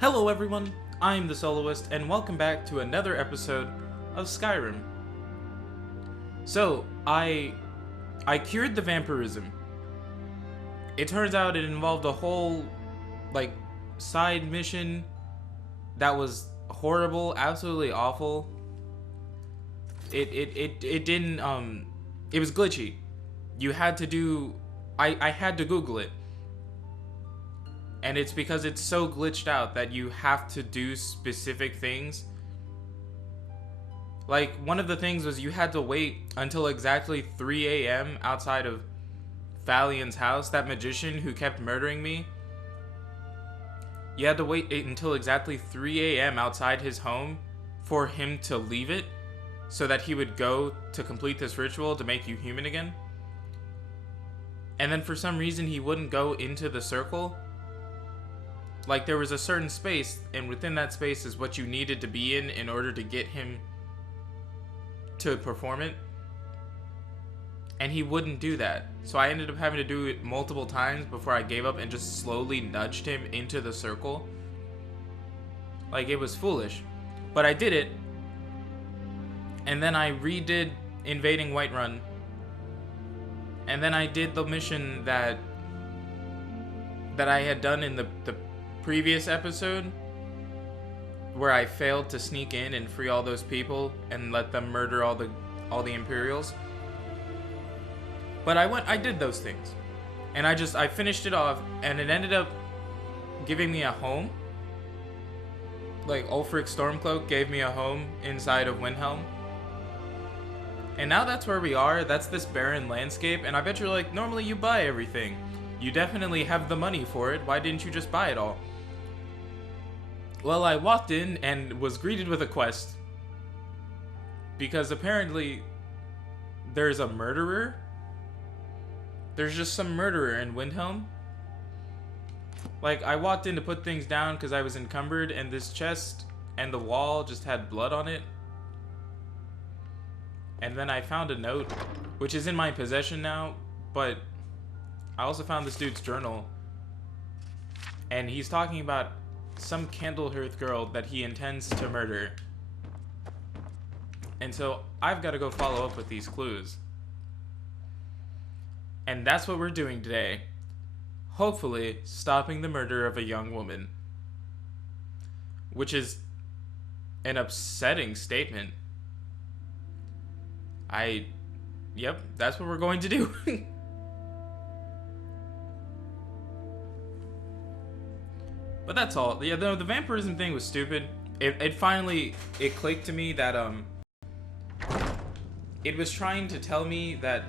Hello everyone, I'm the Soloist, and welcome back to another episode of Skyrim. So, I cured the vampirism. It turns out it involved a whole, side mission that was horrible, absolutely awful. It didn't, it was glitchy. You had to do, I had to Google it. And it's because it's so glitched out that you have to do specific things. Like, one of the things was you had to wait until exactly 3 a.m. outside of Fallion's house, that magician who kept murdering me. You had to wait until exactly 3 a.m. outside his home for him to leave it so that he would go to complete this ritual to make you human again. And then for some reason he wouldn't go into the circle. Like, there was a certain space, and within that space is what you needed to be in order to get him to perform it. And he wouldn't do that. So I ended up having to do it multiple times before I gave up and just slowly nudged him into the circle. Like, it was foolish. But I did it. And then I redid Invading Whiterun. And then I did the mission that I had done in the previous episode, where I failed to sneak in and free all those people and let them murder all the Imperials. But I did those things, and I finished it off, and it ended up giving me a home. Like, Ulfric Stormcloak gave me a home inside of Windhelm. And now that's where we are. That's this barren landscape, and I bet you're like, normally you buy everything. You definitely have the money for it. Why didn't you just buy it all? Well, I walked in and was greeted with a quest. Because apparently there's a murderer. There's just some murderer in Windhelm. Like, I walked in to put things down because I was encumbered, and this chest and the wall just had blood on it. And then I found a note, which is in my possession now, but I also found this dude's journal. And he's talking about some Candlehearth girl that he intends to murder. And so I've got to go follow up with these clues. And that's what we're doing today. Hopefully stopping the murder of a young woman. Which is an upsetting statement. Yep, that's what we're going to do. But that's all. Yeah, the vampirism thing was stupid. It finally clicked to me that it was trying to tell me that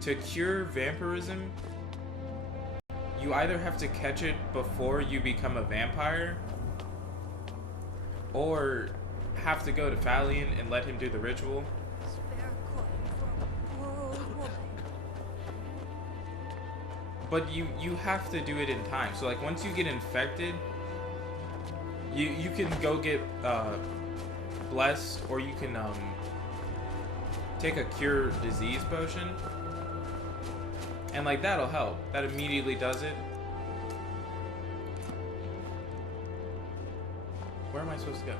to cure vampirism, you either have to catch it before you become a vampire, or have to go to Fallion and let him do the ritual. But you have to do it in time. So, like, once you get infected, you can go get blessed, or you can take a cure disease potion, and like that'll help. That immediately does it. Where am I supposed to go?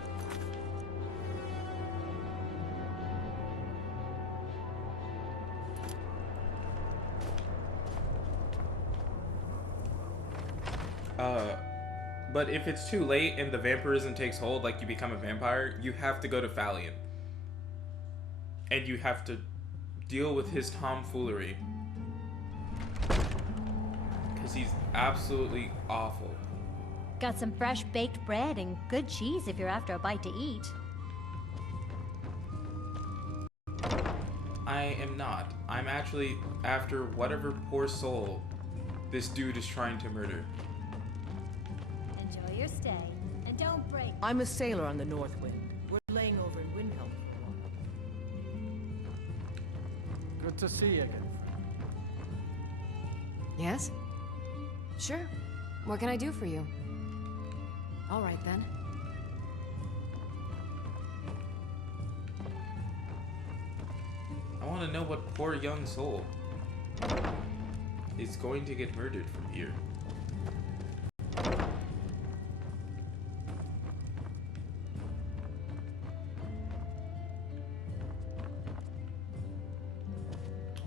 But if it's too late and the vampirism takes hold, like you become a vampire, you have to go to Fallion. And you have to deal with his tomfoolery. Because he's absolutely awful. Got some fresh baked bread and good cheese if you're after a bite to eat. I am not. I'm actually after whatever poor soul this dude is trying to murder. Enjoy your stay, and don't break. I'm a sailor on the North Wind. We're laying over in Windhelm. Good to see you again, friend. Yes? Sure. What can I do for you? All right, then. I want to know what poor young soul is going to get murdered from here.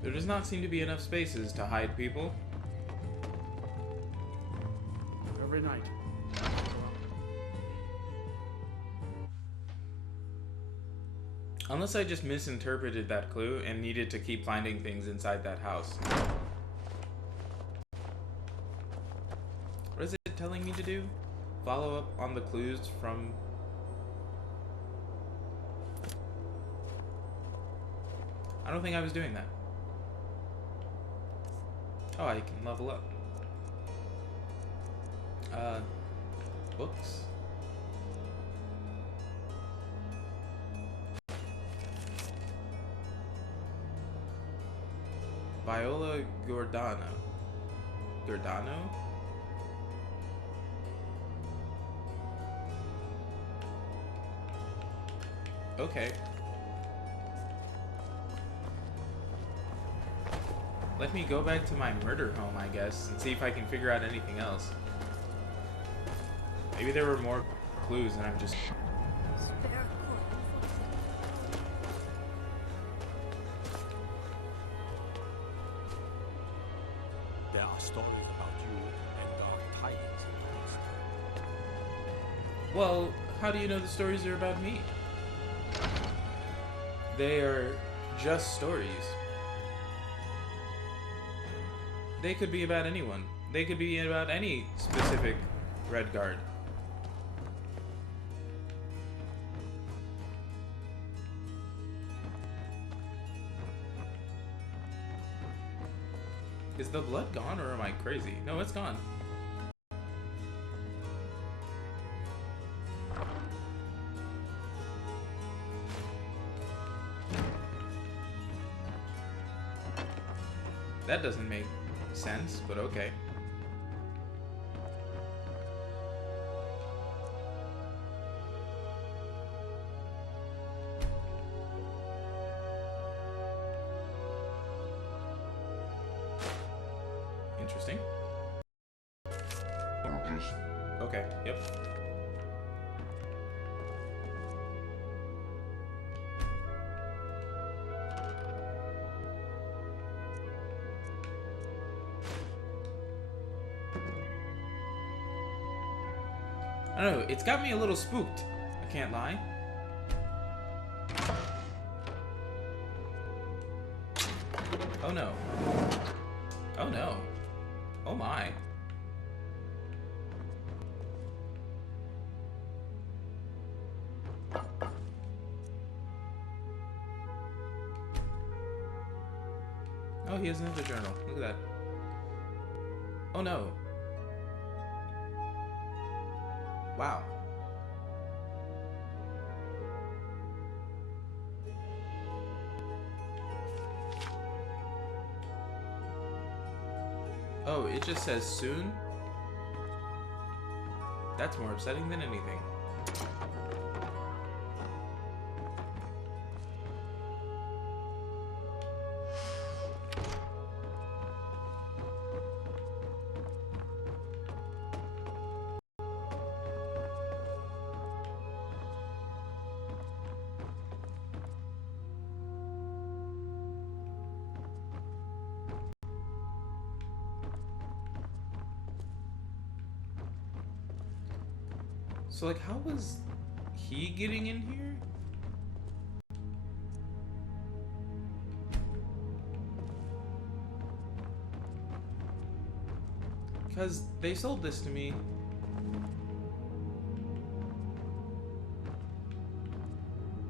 There does not seem to be enough spaces to hide people. Every night. Unless I just misinterpreted that clue and needed to keep finding things inside that house. What is it telling me to do? Follow up on the clues from... I don't think I was doing that. Oh, I can level up. Books? Viola Giordano. Giordano? Okay. Let me go back to my murder home, I guess, and see if I can figure out anything else. Maybe there were more clues and I'm just... There are stories about you and dark tidings in the West. Well, how do you know the stories are about me? They are just stories. They could be about anyone. They could be about any specific Red Guard. Is the blood gone or am I crazy? No, it's gone. That doesn't make sense, but okay. Interesting. Okay, yep. I don't know, it's got me a little spooked. I can't lie. Oh no. Oh no. Oh my. Oh, he has another journal. Look at that. Oh no. Wow. Oh, it just says soon? That's more upsetting than anything. So, like, how was he getting in here? Because they sold this to me.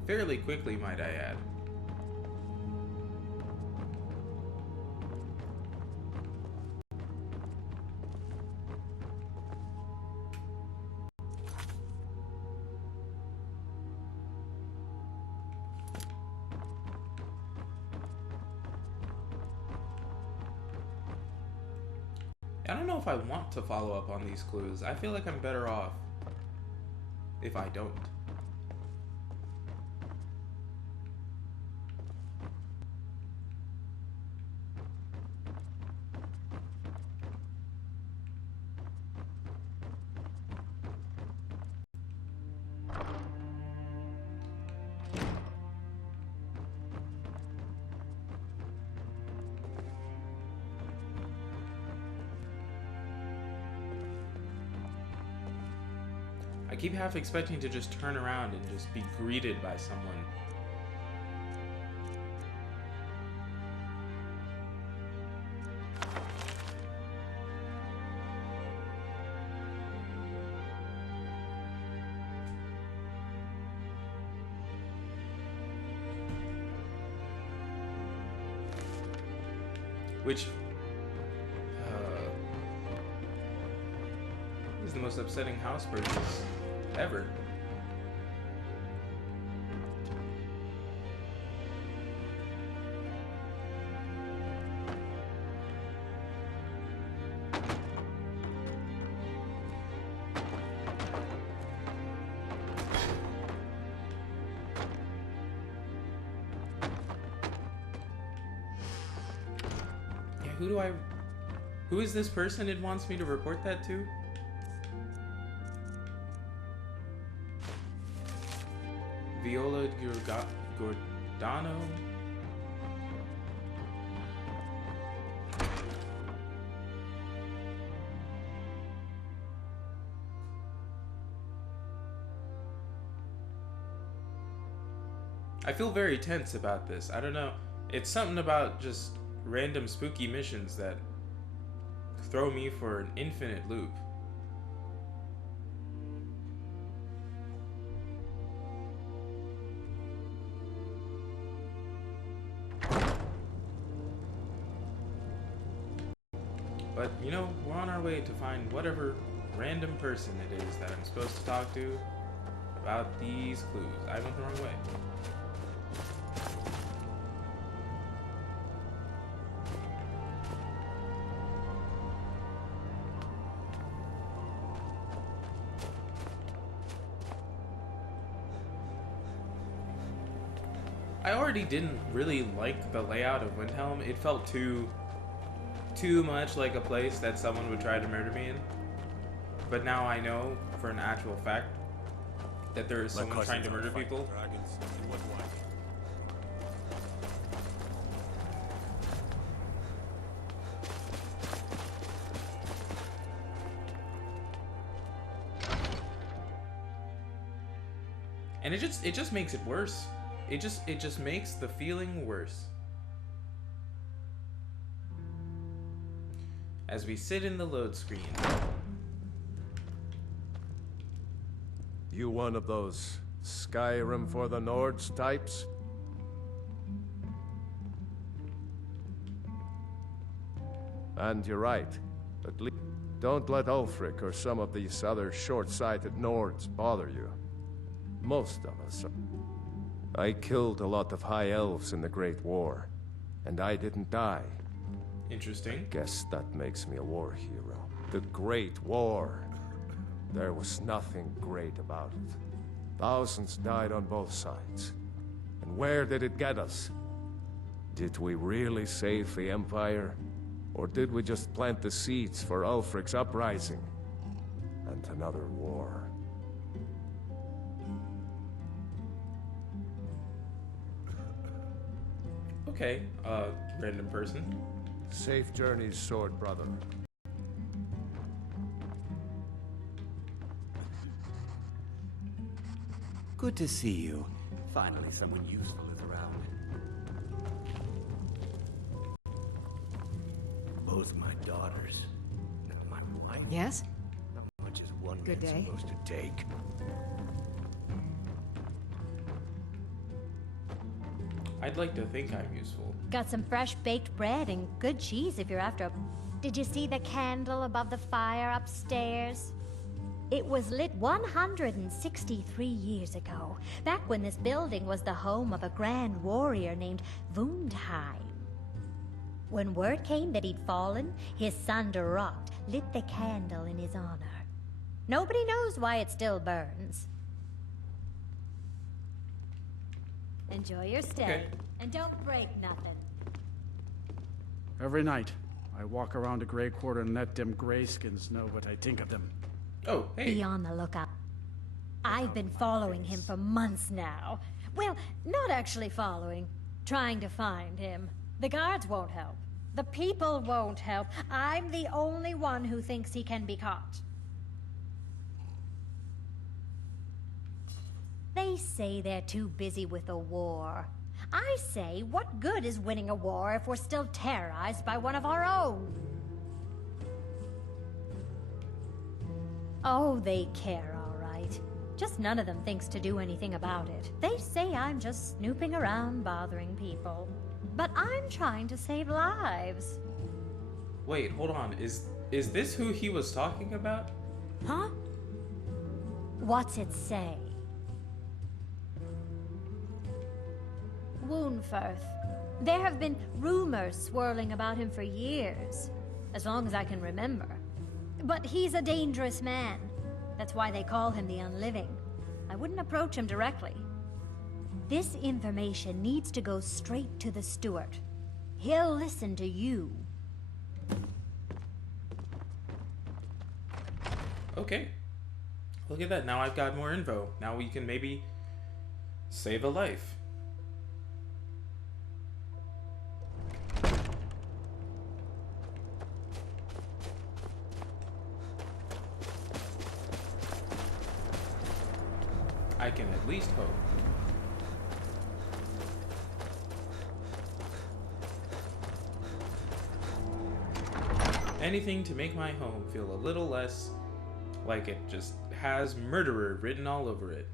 Fairly quickly, might I add. I don't know if I want to follow up on these clues. I feel like I'm better off if I don't. keep half expecting to just turn around and just be greeted by someone. Which is the most upsetting house purchase ever. Who is this person it wants me to report that to? Viola Giordano? I feel very tense about this. I don't know. It's something about just random spooky missions that throw me for an infinite loop. But, you know, we're on our way to find whatever random person it is that I'm supposed to talk to about these clues. I went the wrong way. I already didn't really like the layout of Windhelm. It felt too much like a place that someone would try to murder me in. But now I know for an actual fact that there is someone trying to murder people. Dragons in what way? And it just makes it worse. It just makes the feeling worse. As we sit in the load screen. You one of those Skyrim for the Nords types? And you're right. At least don't let Ulfric or some of these other short-sighted Nords bother you. Most of us are. I killed a lot of high elves in the Great War, and I didn't die. Interesting. Guess that makes me a war hero. The Great War. There was nothing great about it. Thousands died on both sides. And where did it get us? Did we really save the Empire? Or did we just plant the seeds for Ulfric's uprising? And another war? Okay, random person. Safe journeys, sword brother. Good to see you. Finally, someone useful is around. Both my daughters. My wife. Yes? Not much as one Good man's day. supposed to take. I'd like to think I'm useful. Got some fresh baked bread and good cheese if you're after a... Did you see the candle above the fire upstairs? It was lit 163 years ago, back when this building was the home of a grand warrior named Wundheim. When word came that he'd fallen, his son Durant lit the candle in his honor. Nobody knows why it still burns. Enjoy your stay, Okay. and don't break nothing. Every night, I walk around the Grey Quarter and let them grayskins know what I think of them. Oh, hey. Be on the lookout. I've been following him for months now. Well, not actually following. Trying to find him. The guards won't help. The people won't help. I'm the only one who thinks he can be caught. They say they're too busy with the war. I say, what good is winning a war if we're still terrorized by one of our own? Oh, they care, all right. Just none of them thinks to do anything about it. They say I'm just snooping around bothering people. But I'm trying to save lives. Wait, hold on. Is this who he was talking about? Huh? What's it say? Woundfirth. There have been rumors swirling about him for years, as long as I can remember. But he's a dangerous man. That's why they call him the Unliving. I wouldn't approach him directly. This information needs to go straight to the steward. He'll listen to you. Okay. Look at that. Now I've got more info. Now we can maybe save a life. I can at least hope. Anything to make my home feel a little less like it just has murderer written all over it.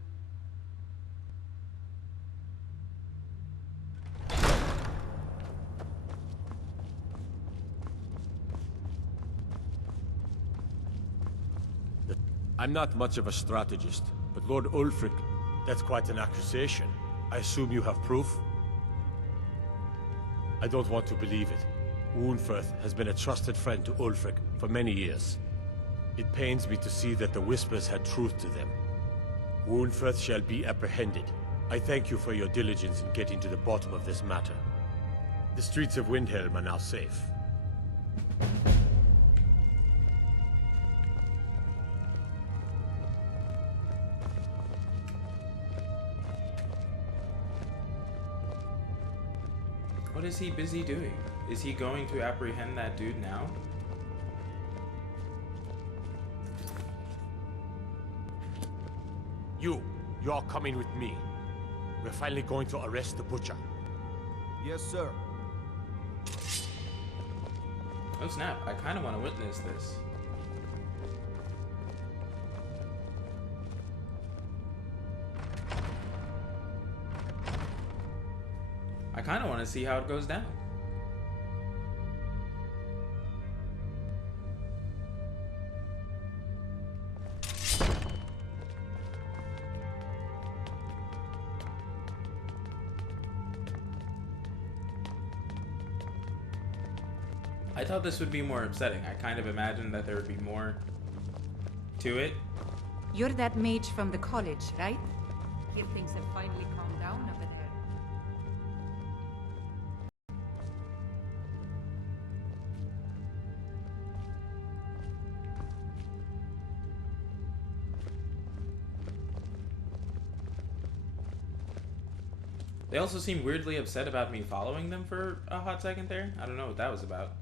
I'm not much of a strategist, but Lord Ulfric... That's quite an accusation. I assume you have proof? I don't want to believe it. Woundfirth has been a trusted friend to Ulfric for many years. It pains me to see that the Whispers had truth to them. Woundfirth shall be apprehended. I thank you for your diligence in getting to the bottom of this matter. The streets of Windhelm are now safe. What is he busy doing? Is he going to apprehend that dude now? You're coming with me. We're finally going to arrest the butcher. Yes, sir. Oh snap, I kind of want to witness this. I kind of want to see how it goes down. I thought this would be more upsetting. I kind of imagined that there would be more to it. You're that mage from the college, right? Here things have finally calmed down over there. They also seemed weirdly upset about me following them for a hot second there. I don't know what that was about.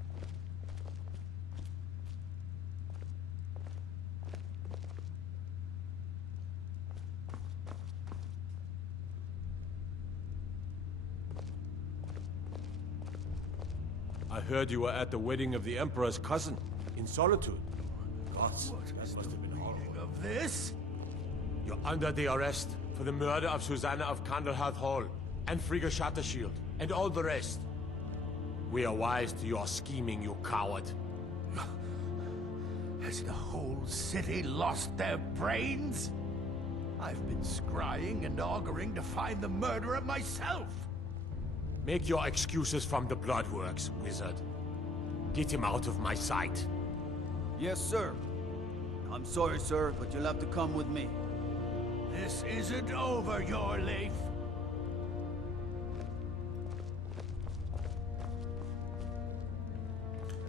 I heard you were at the wedding of the Emperor's cousin, in Solitude. Gods, that must have been horrible. Of this? You're under the arrest for the murder of Susanna of Candlehearth Hall, and Frigga Shattershield, and all the rest. We are wise to your scheming, you coward. Has the whole city lost their brains? I've been scrying and auguring to find the murderer myself. Make your excuses from the Bloodworks, wizard. Get him out of my sight. Yes, sir. I'm sorry, sir, but you'll have to come with me. This isn't over, your Leif.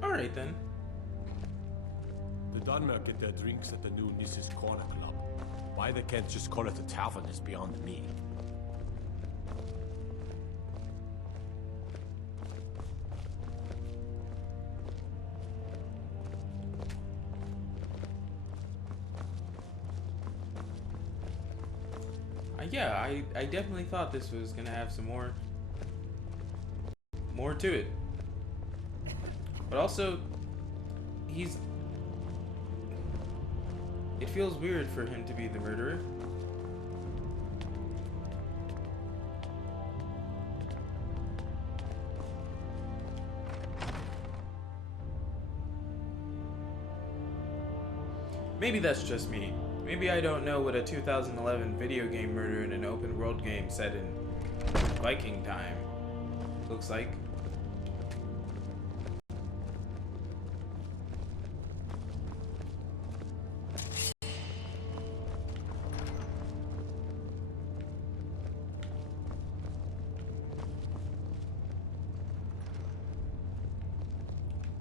Alright then. The Dunmer get their drinks at the new Nis's Corner Club. Why they can't just call it a tavern is beyond me. I Yeah, I definitely thought this was gonna have some more to it. But also, it feels weird for him to be the murderer. Maybe that's just me. Maybe I don't know what a 2011 video game murder in an open world game set in Viking time looks like.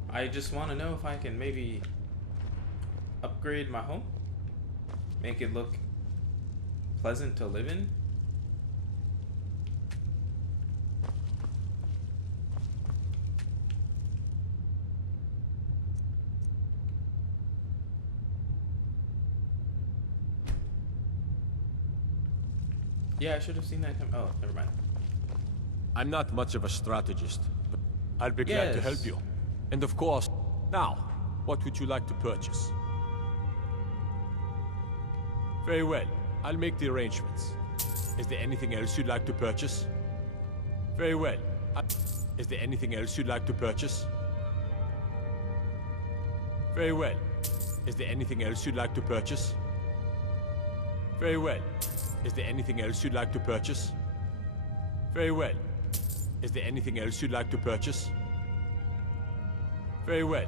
I just want to know if I can maybe upgrade my home, make it look pleasant to live in. Yeah, I should have seen that come. Oh, never mind. I'm not much of a strategist, but I'll be glad to help you. And of course, now, what would you like to purchase? Very well, I'll make the arrangements. Is there anything else you'd like to purchase? Very well. Is there anything else you'd like to purchase? Very well. Is there anything else you'd like to purchase? Very well. Is there anything else you'd like to purchase? Very well. Is there anything else you'd like to purchase? Very well.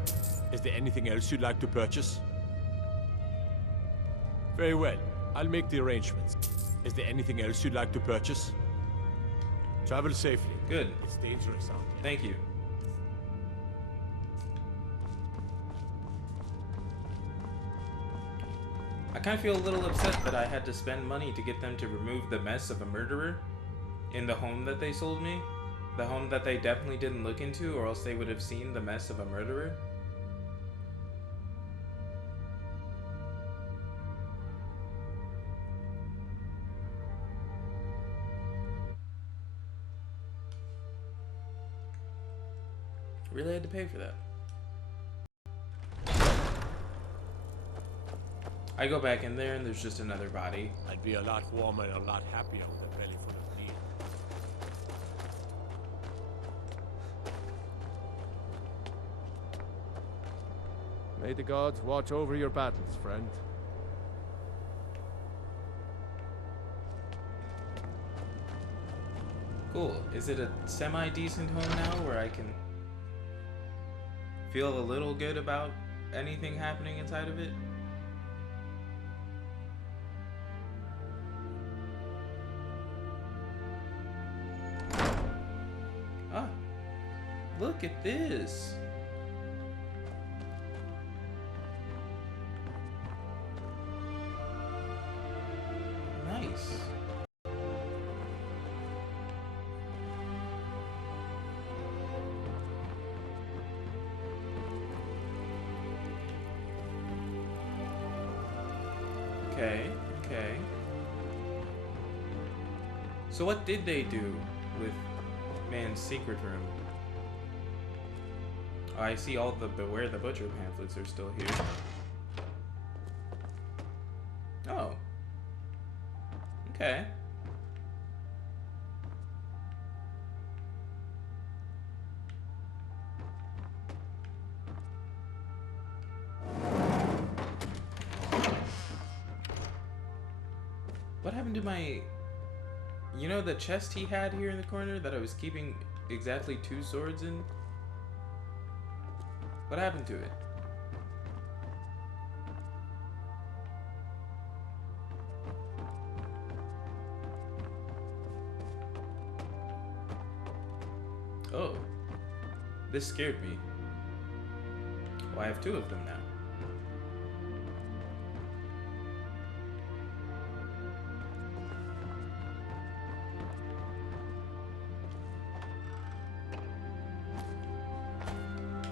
Is there anything else you'd like to purchase? Very well. I'll make the arrangements. Is there anything else you'd like to purchase? Travel safely. Good. It's dangerous out there. Thank you. I kind of feel a little upset that I had to spend money to get them to remove the mess of a murderer in the home that they sold me. The home that they definitely didn't look into, or else they would have seen the mess of a murderer. Really had to pay for that. I go back in there and there's just another body. I'd be a lot warmer and a lot happier with a belly full of meat. May the gods watch over your battles, friend. Cool. Is it a semi-decent home now where I can feel a little good about anything happening inside of it? Ah, look at this. Nice. Okay, okay. So what did they do with Man's secret room? Oh, I see all the Beware the Butcher pamphlets are still here. Oh. Okay. What happened to my... You know the chest he had here in the corner that I was keeping exactly 2 swords in? What happened to it? Oh. This scared me. Oh, I have 2 of them now.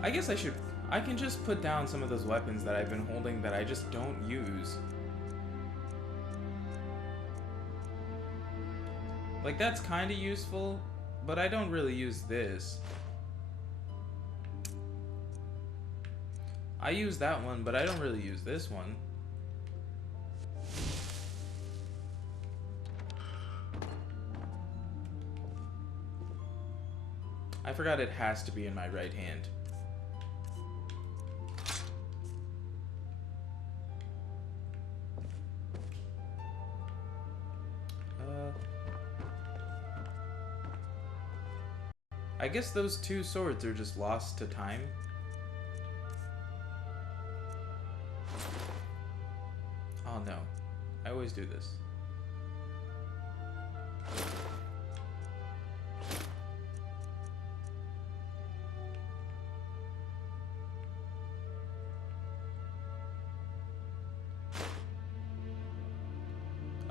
I guess I can just put down some of those weapons that I've been holding that I just don't use. Like, that's kind of useful, but I don't really use this. I use that one, but I don't really use this one. I forgot it has to be in my right hand. I guess those two swords are just lost to time. Oh no. I always do this.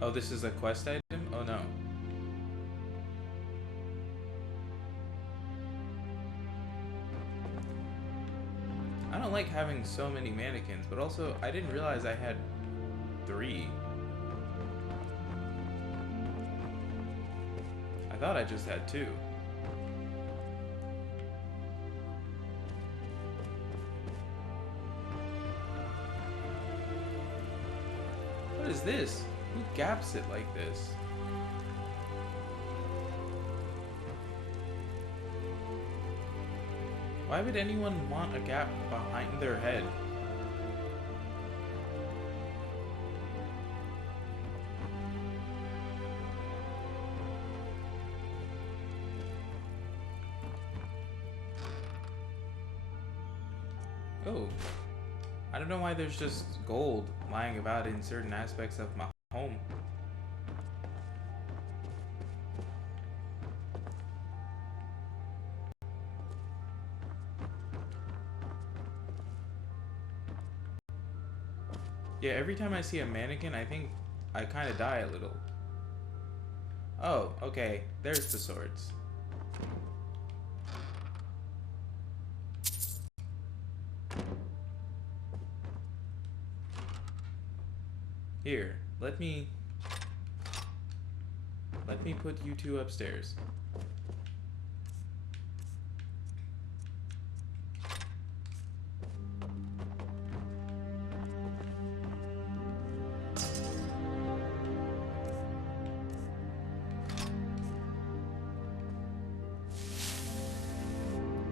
Oh, this is a quest item? Oh no. I don't like having so many mannequins, but also I didn't realize I had 3. I thought I just had 2. What is this? Who gaps it like this? Why would anyone want a gap behind their head? Oh. I don't know why there's just gold lying about in certain aspects of my home. Yeah, every time I see a mannequin, I think I kind of die a little. Oh, okay. There's the swords. Here, let me put you two upstairs.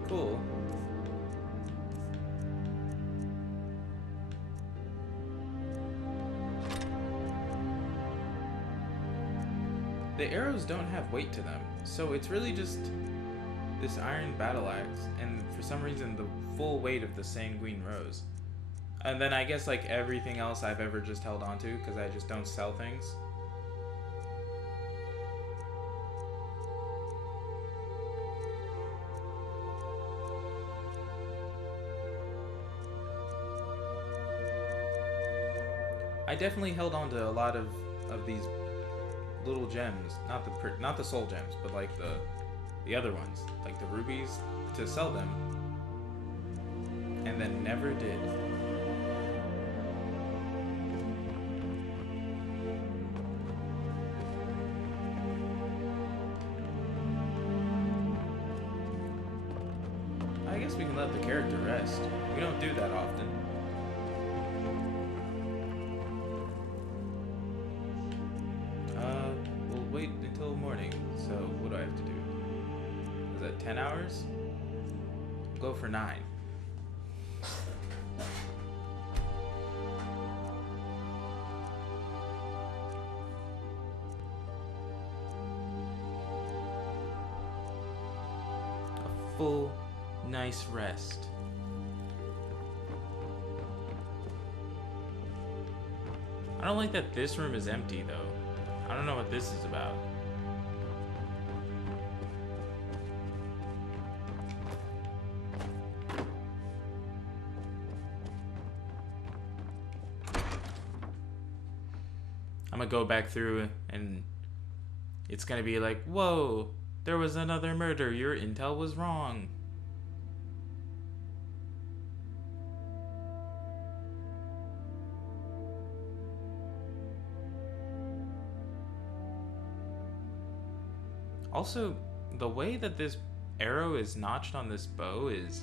Cool. The arrows don't have weight to them, so it's really just this iron battle axe, and for some reason the full weight of the sanguine rose. And then I guess like everything else I've ever just held on to, because I just don't sell things. I definitely held on to a lot of these little gems, not the soul gems, but like the other ones, like the rubies, to sell them, and then never did. I guess we can let the character rest. We don't do that often. We'll wait until morning. So what do I have to do? Is that 10 hours? Go for 9. A full, nice rest. I don't like that this room is empty though. I don't know what this is about. I'm gonna go back through and it's gonna be like, whoa, there was another murder. Your intel was wrong. Also, the way that this arrow is notched on this bow is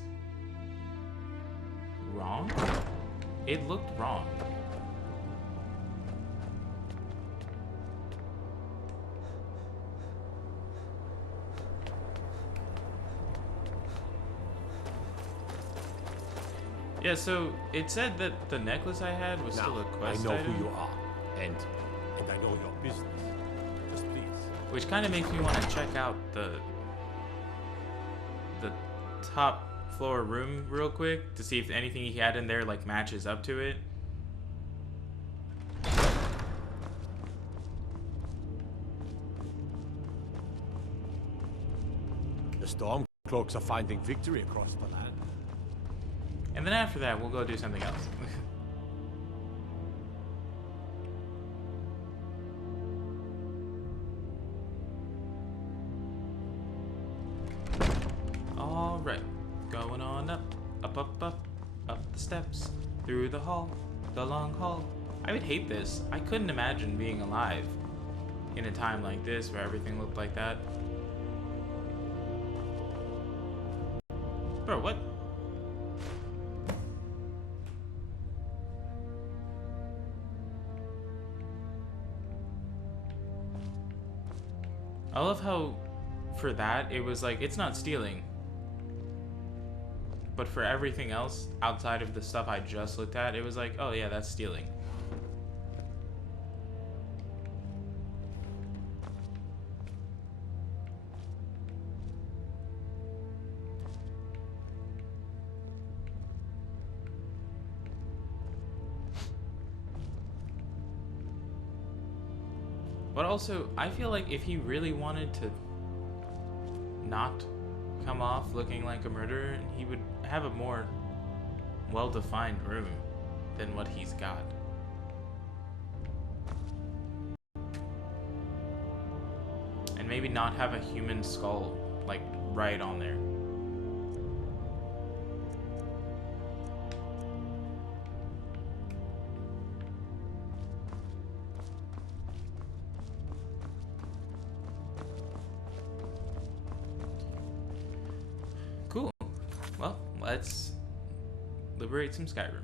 wrong. It looked wrong. Yeah, so it said that the necklace I had was still a quest I know item, who you are, and I know your business. Just please. which kind of makes me want to check out the top floor room real quick to see if anything he had in there like matches up to it. The Stormcloaks are finding victory across the land. And then after that, we'll go do something else. Alright, going on up the steps, through the hall, the long hall. I would hate this. I couldn't imagine being alive in a time like this where everything looked like that. Bro, what? I love how, for that, it was like, it's not stealing. But for everything else, outside of the stuff I just looked at, it was like, oh yeah, that's stealing. But also, I feel like if he really wanted to not come off looking like a murderer, he would have a more well-defined room than what he's got. And maybe not have a human skull, like, right on there. Cool. Well, let's liberate some Skyrim.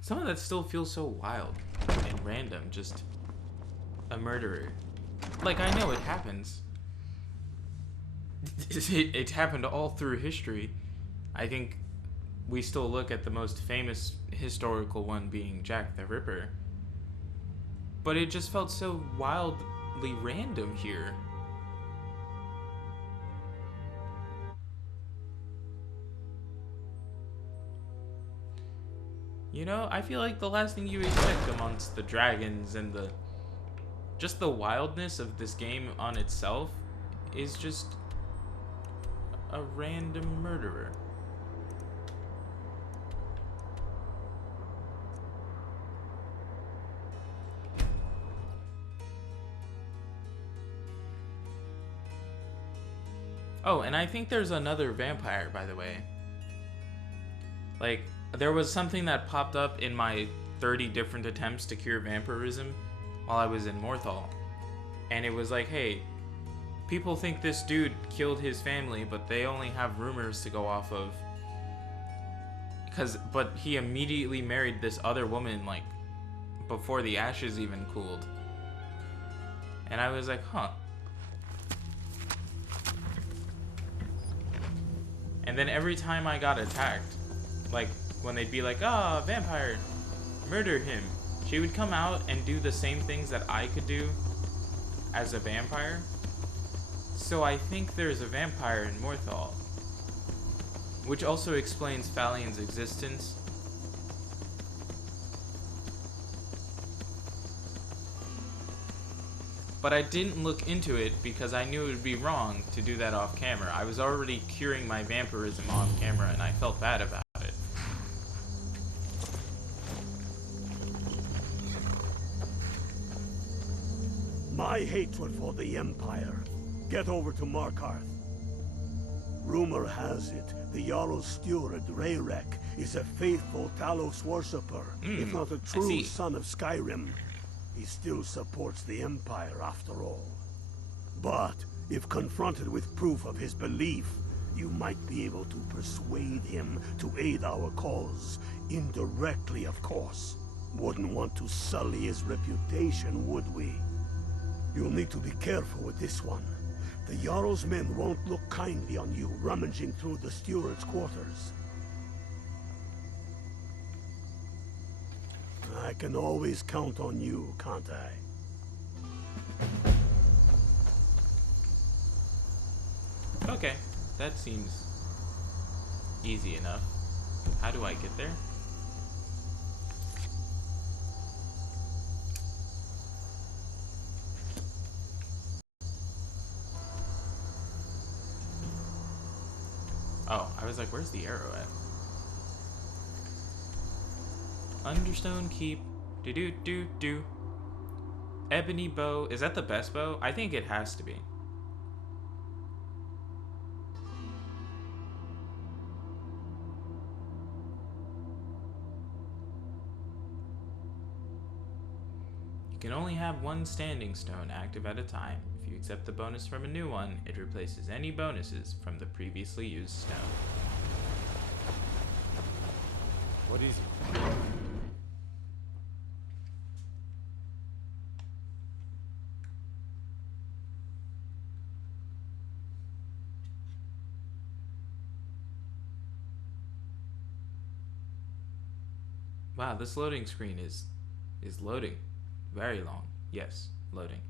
Some of that still feels so wild and random, just a murderer. Like, I know it happens. It's happened all through history. I think we still look at the most famous historical one being Jack the Ripper. But it just felt so wildly random here. You know, I feel like the last thing you expect amongst the dragons and just the wildness of this game on itself is just a random murderer. Oh, and I think there's another vampire, by the way. Like, there was something that popped up in my 30 different attempts to cure vampirism while I was in Morthal. And it was like, hey, people think this dude killed his family, but they only have rumors to go off of. But he immediately married this other woman, like, before the ashes even cooled. And I was like, huh. And then every time I got attacked, like, when they'd be like, ah, oh, vampire, murder him, she would come out and do the same things that I could do as a vampire. So I think there's a vampire in Morthal, which also explains Falion's existence. But I didn't look into it because I knew it would be wrong to do that off camera. I was already curing my vampirism off camera and I felt bad about it. My hatred for the Empire Get over to Markarth. Rumor has it, the Jarl's steward, Rayrek, is a faithful Talos worshipper, if not a true son of Skyrim. He still supports the Empire, after all. But, if confronted with proof of his belief, you might be able to persuade him to aid our cause. Indirectly, of course. Wouldn't want to sully his reputation, would we? You'll need to be careful with this one. The Jarl's men won't look kindly on you rummaging through the steward's quarters. I can always count on you, can't I? Okay, that seems easy enough. How do I get there? Oh, I was like, where's the arrow at? Understone Keep. Do. Ebony bow. Is that the best bow? I think it has to be. You can only have one standing stone active at a time. If you accept the bonus from a new one, it replaces any bonuses from the previously used stone. What is it? Wow, this loading screen is loading. Very long. Yes, loading.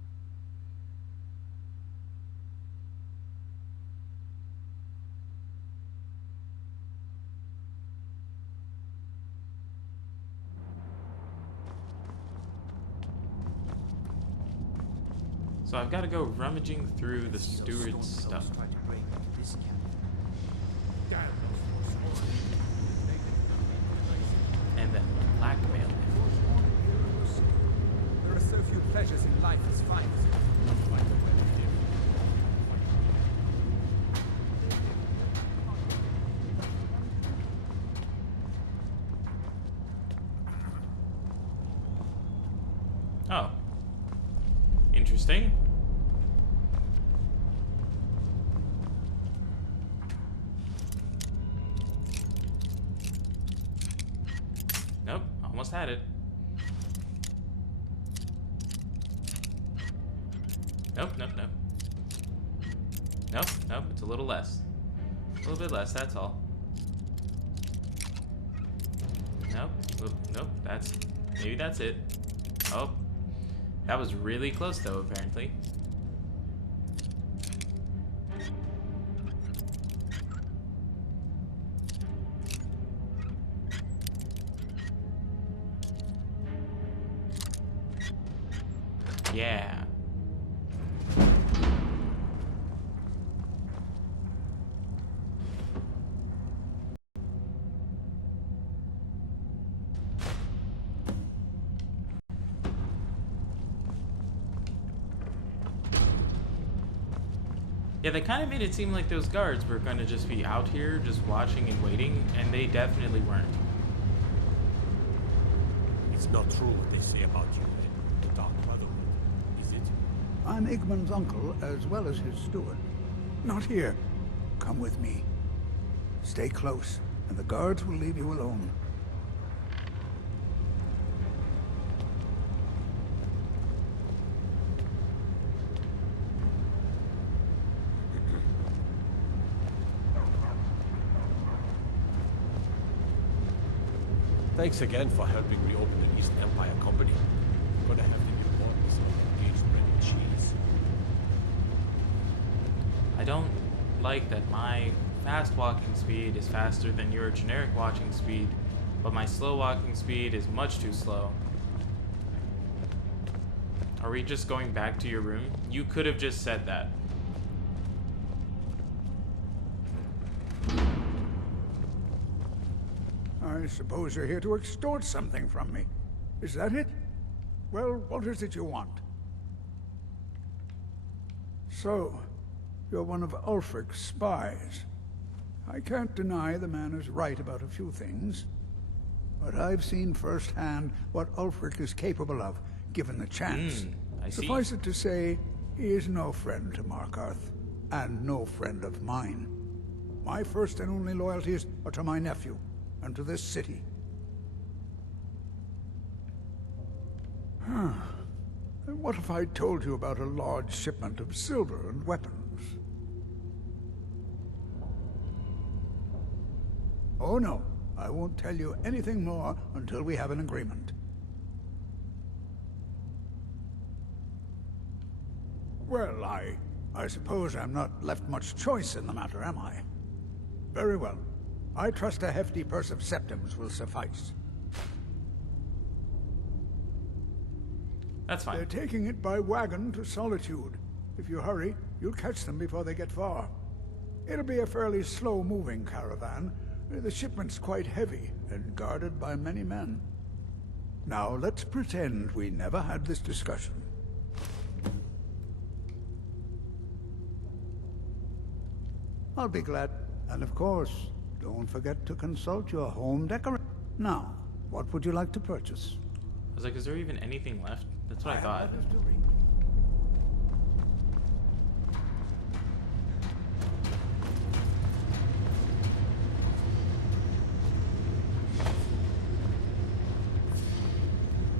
So I've got to go rummaging through the steward's stuff. And then blackmail him. There are so few pleasures in life as fine as it. Oh. Interesting. Nope, almost had it. Nope. Nope, it's a little less. A little bit less, that's all. Nope, maybe that's it. Oh, that was really close though, apparently. Yeah. Yeah, they kind of made it seem like those guards were going to just be out here, just watching and waiting, and they definitely weren't. It's not true what they say about you and the Dark Brotherhood, is it? I'm Igmund's uncle, as well as his steward. Not here. Come with me. Stay close, and the guards will leave you alone. Thanks again for helping me open an East Empire company. I'm gonna have the new boys engaged bread and cheese. I don't like that my fast walking speed is faster than your generic walking speed, but my slow walking speed is much too slow. Are we just going back to your room? You could have just said that. I suppose you're here to extort something from me. Is that it? Well, what is it you want? So, you're one of Ulfric's spies. I can't deny the man is right about a few things, but I've seen firsthand what Ulfric is capable of, given the chance. I see. Suffice it to say, he is no friend to Markarth, and no friend of mine. My first and only loyalties are to my nephew, and to this city. What if I told you about a large shipment of silver and weapons? Oh no, I won't tell you anything more until we have an agreement. Well, I suppose I'm not left much choice in the matter, am I? Very well. I trust a hefty purse of septims will suffice. That's fine. They're taking it by wagon to Solitude. If you hurry, you'll catch them before they get far. It'll be a fairly slow-moving caravan. The shipment's quite heavy and guarded by many men. Now, let's pretend we never had this discussion. I'll be glad. And of course, don't forget to consult your home decoration. Now, what would you like to purchase? I was like, is there even anything left? That's what I thought. have letters to read.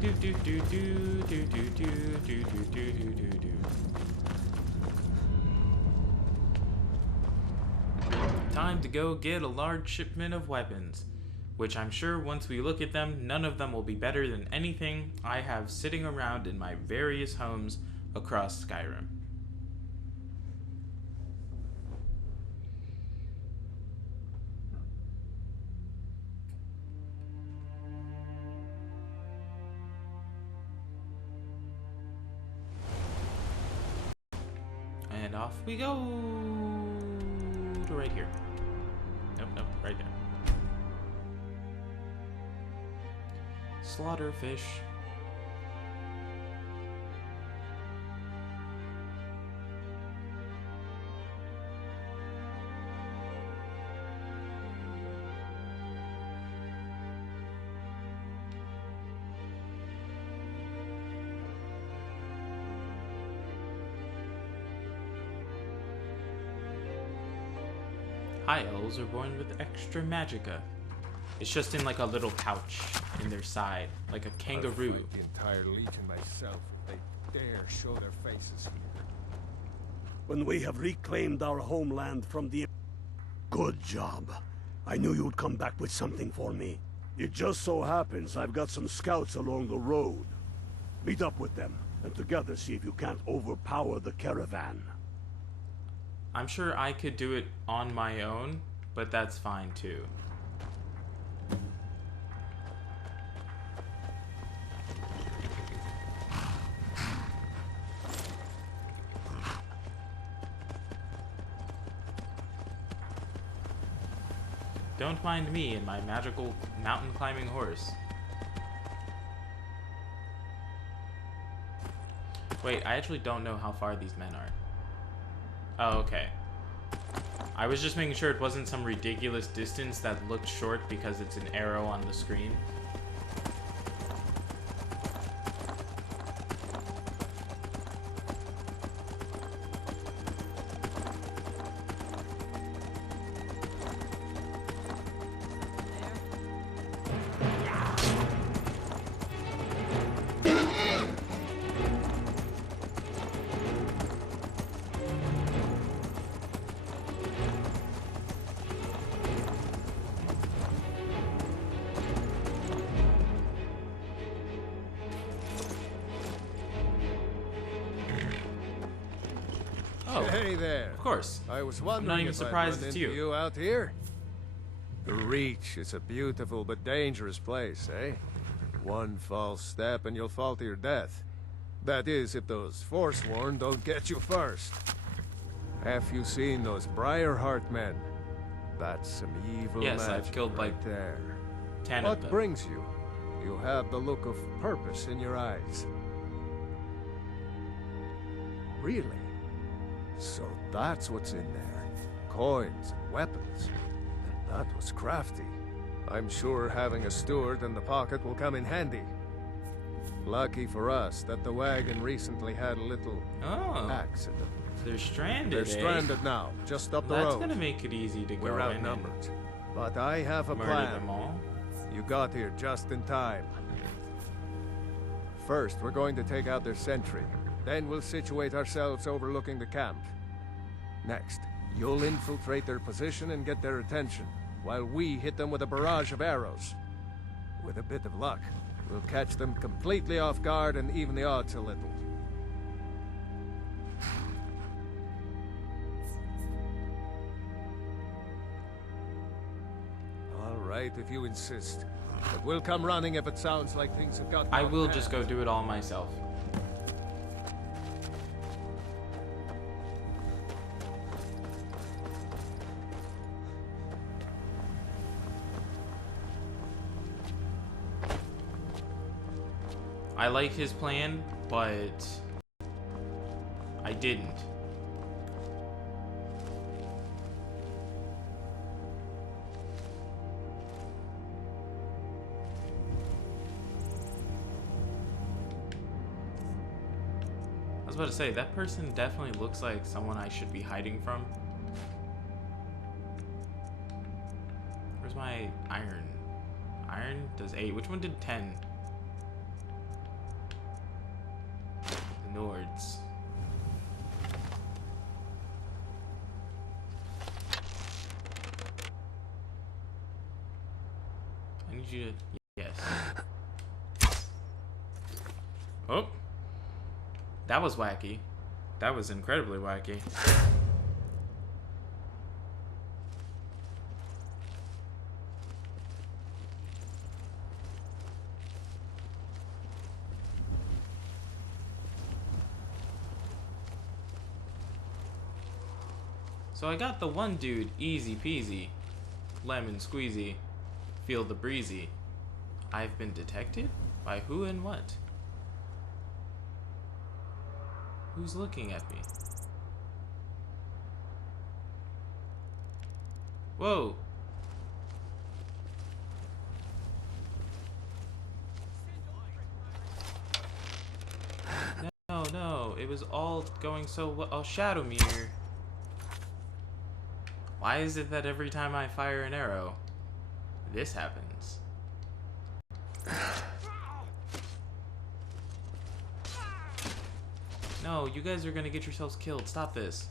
Do do do do do do do do do do do do. Time to go get a large shipment of weapons, which I'm sure once we look at them, none of them will be better than anything I have sitting around in my various homes across Skyrim. And off we go to right here. Nope, right there. Slaughter fish. High elves are born with extra magicka. It's just in like a little pouch in their side, like a kangaroo. I'll fight the entire legion myself if they dare show their faces here. When we have reclaimed our homeland from the... Good job. I knew you'd come back with something for me. It just so happens I've got some scouts along the road. Meet up with them, and together see if you can't overpower the caravan. I'm sure I could do it on my own, but that's fine too. Don't mind me and my magical mountain climbing horse. Wait, I actually don't know how far these men are. Oh, okay. I was just making sure it wasn't some ridiculous distance that looked short because it's an arrow on the screen. Oh, hey there. Of course. I was I'm wondering not even if surprised I'd run it's into you. you out here. The Reach is a beautiful but dangerous place, eh? One false step and you'll fall to your death. That is, if those Forsworn don't get you first. Have you seen those Briarheart men? That's some evil Yes, I've magic killed, right like, there. 10 What of them. brings you? You have the look of purpose in your eyes. Really? So that's what's in there. Coins and weapons. That was crafty. I'm sure having a steward in the pocket will come in handy. Lucky for us that the wagon recently had a little accident. They're stranded. They're stranded now, just up the That's road. gonna make it easy to go We're in outnumbered, but I have a and murder plan. them all. You got here just in time. First, we're going to take out their sentry. Then we'll situate ourselves overlooking the camp. Next, you'll infiltrate their position and get their attention, while we hit them with a barrage of arrows. With a bit of luck, we'll catch them completely off guard and even the odds a little. All right, if you insist. But we'll come running if it sounds like things have got. I will just go do it all myself. I like his plan, but I didn't. I was about to say, that person definitely looks like someone I should be hiding from. Where's my iron? Iron does 8. Which one did 10? The Nords. I need you to... Yes. Oh. That was wacky. That was incredibly wacky. So I got the one dude easy peasy. Lemon squeezy. Feel the breezy. I've been detected? By who and what? Who's looking at me? Whoa. No, it was all going so well. Oh, Shadowmere. Why is it that every time I fire an arrow, this happens? No, you guys are gonna get yourselves killed. Stop this.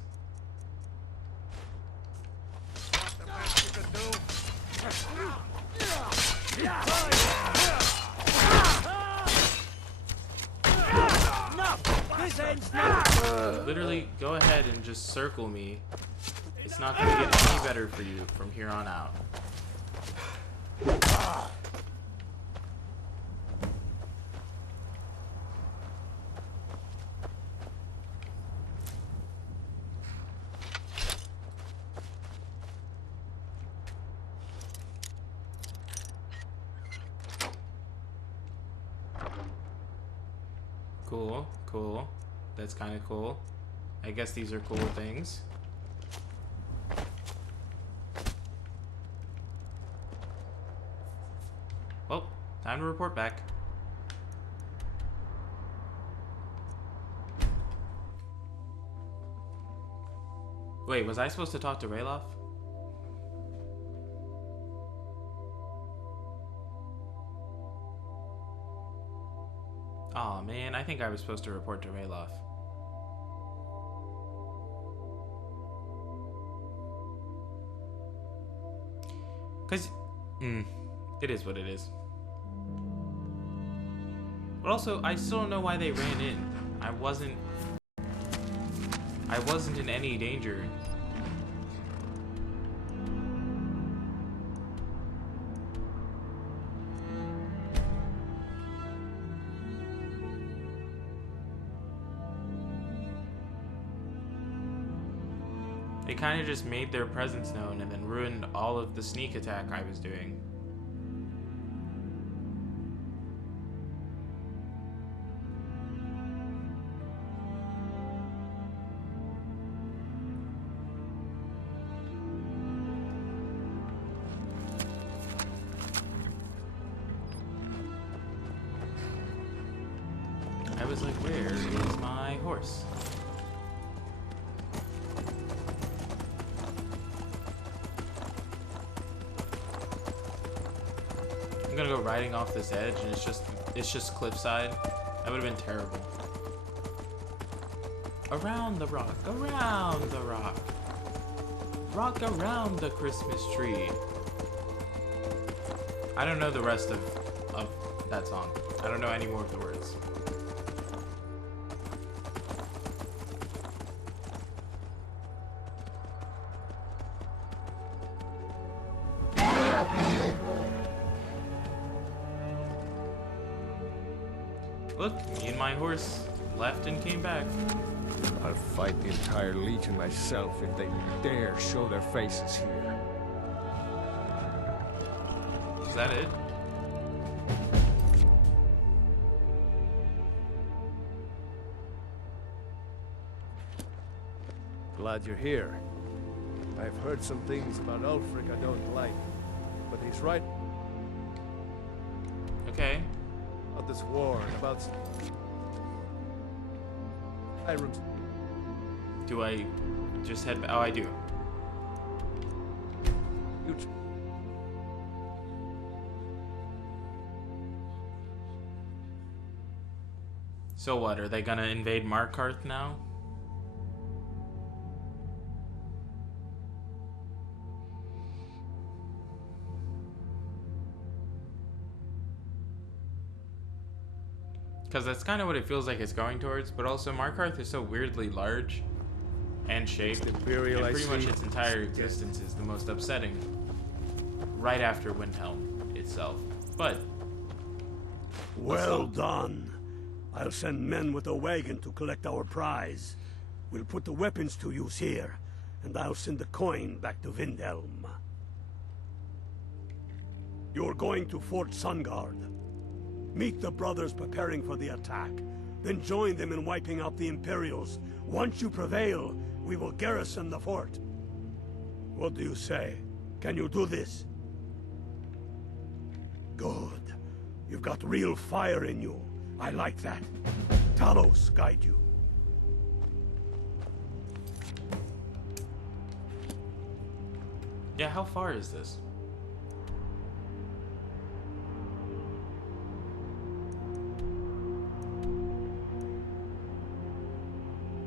Literally, go ahead and just circle me. It's not gonna get any better for you from here on out. Cool, cool. That's kind of cool. I guess these are cool things. Well, time to report back. Wait, was I supposed to talk to Rayloff? Aw, man, I think I was supposed to report to Rayloff. Cause, it is what it is. But also, I still don't know why they ran in. I wasn't in any danger. They kind of just made their presence known and then ruined all of the sneak attack I was doing. was like, where is my horse? I'm gonna go riding off this edge and it's just cliffside. That would have been terrible. Around the rock, around the rock. Rock around the Christmas tree. I don't know the rest of that song. I don't know any more of the words. Look, me and my horse left and came back. I'll fight the entire Legion myself if they dare show their faces here. Is that it? Glad you're here. I've heard some things about Ulfric I don't like, but he's right Okay. about this war and about Skyrim. Do I just head back? Oh, I do. So what, are they gonna invade Markarth now? Because that's kind of what it feels like it's going towards, but also Markarth is so weirdly large and shaped, and pretty much its entire existence is the most upsetting. Right after Windhelm itself. But... Well done. I'll send men with a wagon to collect our prize. We'll put the weapons to use here, and I'll send the coin back to Windhelm. You're going to Fort Sungard. Meet the brothers preparing for the attack, then join them in wiping out the Imperials. Once you prevail, we will garrison the fort. What do you say? Can you do this? Good. You've got real fire in you. I like that. Talos guide you. yeah, how far is this?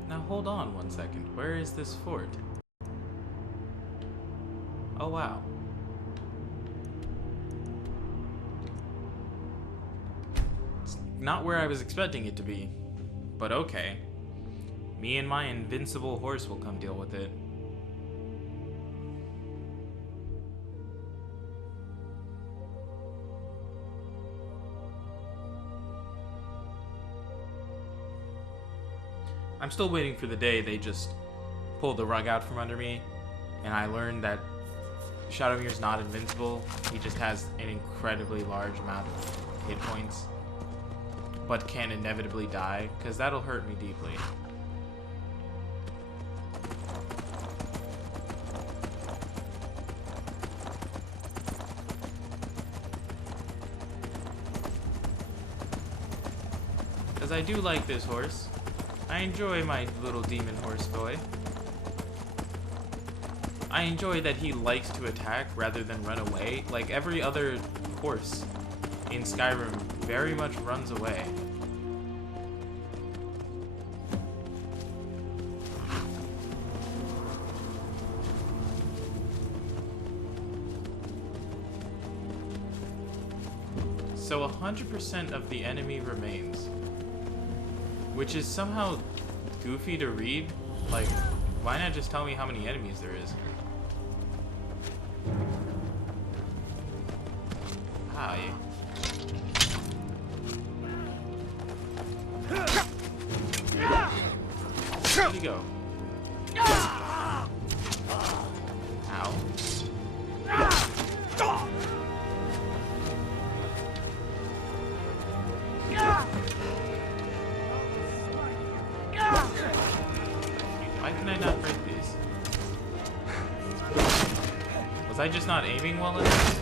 Now hold on 1 second. Where is this fort? Oh wow. It's not where I was expecting it to be, but okay. Me and my invincible horse will come deal with it. I'm still waiting for the day they just pull the rug out from under me, and I learned that Shadowmir's not invincible. He just has an incredibly large amount of hit points, but can inevitably die, because that'll hurt me deeply. Because I do like this horse. I enjoy my little demon horse boy. I enjoy that he likes to attack rather than run away. Like every other horse in Skyrim very much runs away. So 100% of the enemy remains. Which is somehow goofy to read. Like, why not just tell me how many enemies there is? Hi. Where'd he go? Ow. Why can I not break these? Was I just not aiming well enough?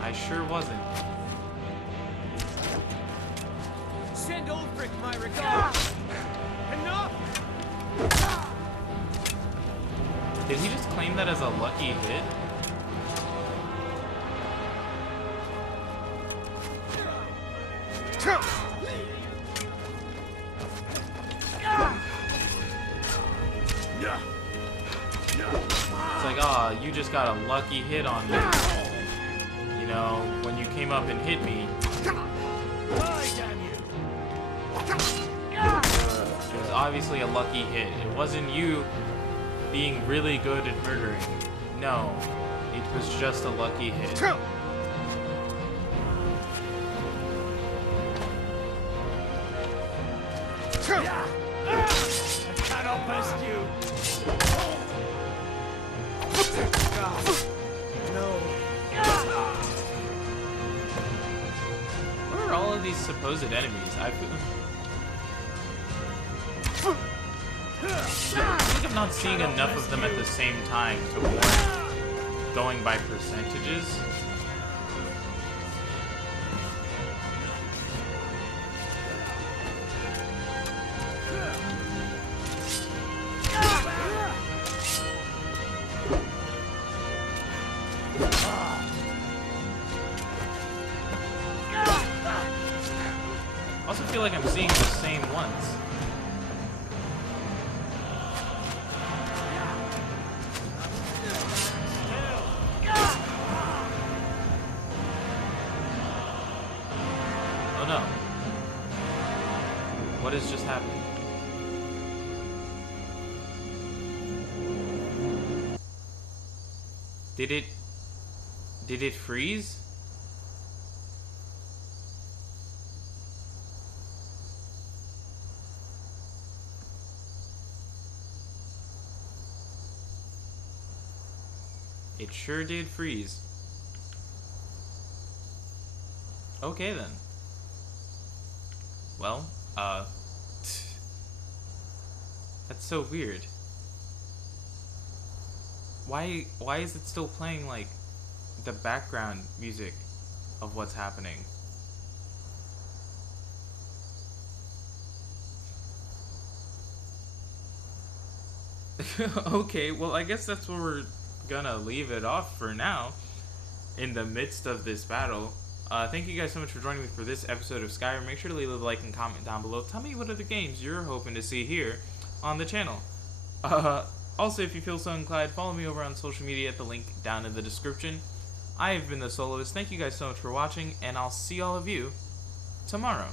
I sure wasn't. Send Ulfric my regards. Enough! Did he just claim that as a lucky hit? It's like, oh, you just got a lucky hit on me. You know, when you came up and hit me. It was obviously a lucky hit. It wasn't you being really good at murdering. No, it was just a lucky hit. I cannot best you. No. Where are all of these supposed enemies? I think I'm not seeing enough of them at the same time to warrant going by percentages. I also feel like I'm seeing the same ones. Oh no. What has just happened? Did it freeze? It sure did freeze. Okay then. Well, that's so weird. Why is it still playing like the background music of what's happening? Okay, well I guess that's where we're gonna leave it off for now in the midst of this battle. Thank you guys so much for joining me for this episode of Skyrim. Make sure to leave a like and comment down below. Tell me what other games you're hoping to see here on the channel. Also, if you feel so inclined, follow me over on social media at the link down in the description. I have been the Soloist. Thank you guys so much for watching, and I'll see all of you tomorrow.